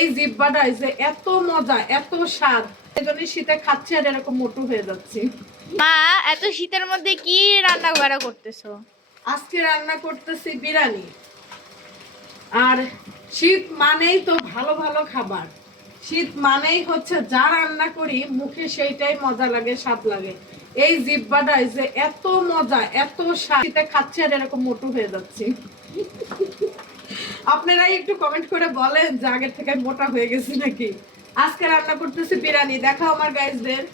এই জিব্বাটা যে এত মজা এত স্বাদ, এজন্য শীতে খাচ্ছি আর এরকম মোটু হয়ে যাচ্ছি। মা এত শীতের মধ্যে কি রান্না বাড়া করতেছো? আজকে রান্না করতেছি বিরিয়ানি। আর শীত মানেই তো ভালো ভালো খাবার, শীত মানেই হচ্ছে যা রান্না করি মুখে সেইটাই মজা লাগে, স্বাদ লাগে। এই জিব্বাটা যে এত মজা এত স্বাদ, শীতে খাচ্ছি আর এরকম মোটু হয়ে যাচ্ছি। আপনারাই একটু কমেন্ট করে বলেন যে আগের থেকে মোটা হয়ে গেছি নাকি। আজকে রান্না করতেছি বিরিয়ানি। দেখাও আমার গাইসদের।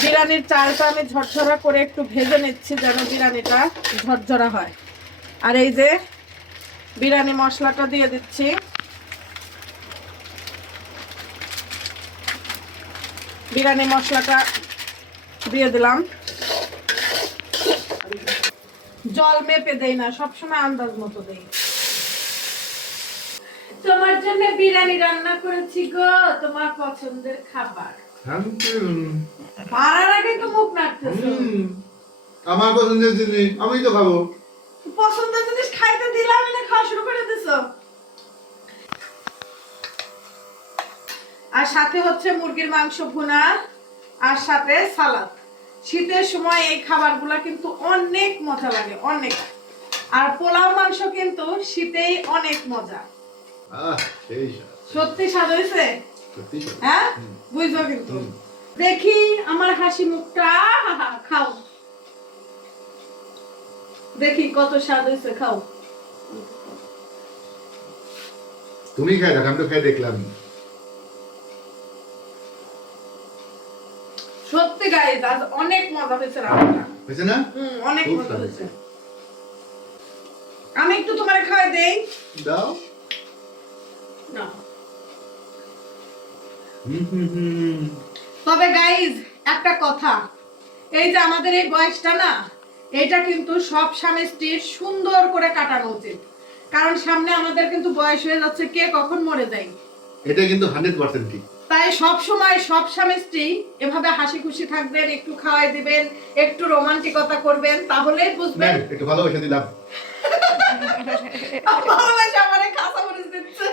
বিরিয়ানির চালটা আমি ঝরঝরা করে একটু ভেজে নিচ্ছি যেন বিরিয়ানিটা ঝরঝরা হয়। আর এই যে বিরিয়ানি মশলাটা দিয়ে দিচ্ছি। বিরিয়ানি মশলাটা দিয়ে দিলাম। জল মেপে দেই না, সবসময় আন্দাজ মতো দেই। তোমার জন্য বিরিয়ানি রান্না করেছি গো, তোমার পছন্দের খাবার। মারার আগে তো মুখ নাড়তেছো। আমার পছন্দের জিনিস আমি তো খাবো। পছন্দের জিনিস খাইতে দিলাম না, খাওয়া শুরু করে দিছো। আর সাথে হচ্ছে মুরগির মাংস ভুনা আর সাথে সালাদ। শীতের সময় এই খাবারগুলো কিন্তু অনেক মজা লাগে, অনেক। আর পোলাও মাংস কিন্তু শীতেই অনেক মজা। সত্যি স্বাদ হয়েছে, হ্যাঁ বুঝছো কিন্তু। দেখি আমার হাসি মুখটা, খাও দেখি কত স্বাদ হয়েছে, খাও। তুমি খাই দেখো, আমি তো খাই দেখলাম। সত্যি গাইস আজ অনেক মজা হয়েছে রান্নাটা। হয়েছে না? অনেক মজা হয়েছে। আমি একটু তোমারে খাওয়াই দেই। দাও না। তবে গাইস একটা কথা, এই যে আমাদের এই বয়সটা না, এটা কিন্তু সব স্বামী স্ত্রীর সুন্দর করে কাটানো উচিত। কারণ সামনে আমাদের কিন্তু বয়স হয়ে যাচ্ছে, কে কখন মরে যায়। এটা কিন্তু 100% ঠিক। তাই সব সময় সব স্বামী স্ত্রী এভাবে হাসি খুশি থাকবেন, একটু খাওয়াই দিবেন, একটু রোমান্টিকতা করবেন, তাহলেই বুঝবেন। একটু ভালোবাসা দিলাম। ভালোবাসা আমারে কাঁচা মরিচ দিচ্ছে।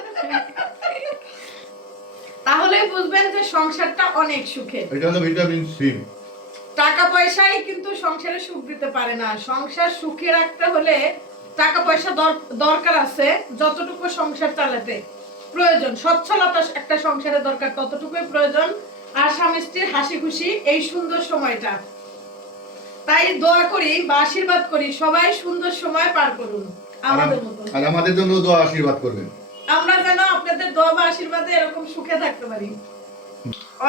তাহলেই বুঝবেন যে সংসারটা অনেক সুখের। এটা হলো ভিটামিন সি। টাকা পয়সাই কিন্তু সংসারে সুখ দিতে পারে না। সংসার সুখে রাখতে হলে টাকা পয়সা দরকার আছে, যতটুকু সংসার চালাতে প্রয়োজন, সচ্ছলতা একটা সংসারে দরকার ততটুকুই প্রয়োজন। আর স্বামী স্ত্রীর হাসি খুশি এই সুন্দর সময়টা, তাই দোয়া করি বা আশীর্বাদ করি সবাই সুন্দর সময় পার করুন আমাদের মতো। আর আমাদের জন্য দোয়া আশীর্বাদ করবেন, আমরা যেন আপনাদের দোয়া বা আশীর্বাদে এরকম সুখে থাকতে পারি।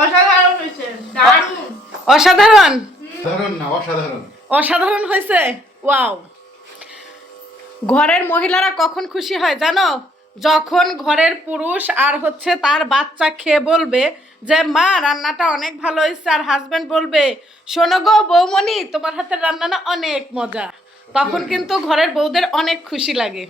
অসাধারণ হয়েছে, দারুণ। অসাধারণ, সাধারণ না অসাধারণ। অসাধারণ হয়েছে। ওয়াও। ঘরের মহিলারা কখন খুশি হয় জানো? যখন ঘরের পুরুষ আর হচ্ছে তার বাচ্চা খেয়ে বলবে যে মা রান্নাটা অনেক ভালো হয়েছে, আর হাজবেন্ড বলবে শোনো গো বৌমণি তোমার হাতের রান্না না অনেক মজা, তখন কিন্তু ঘরের বউদের অনেক খুশি লাগে।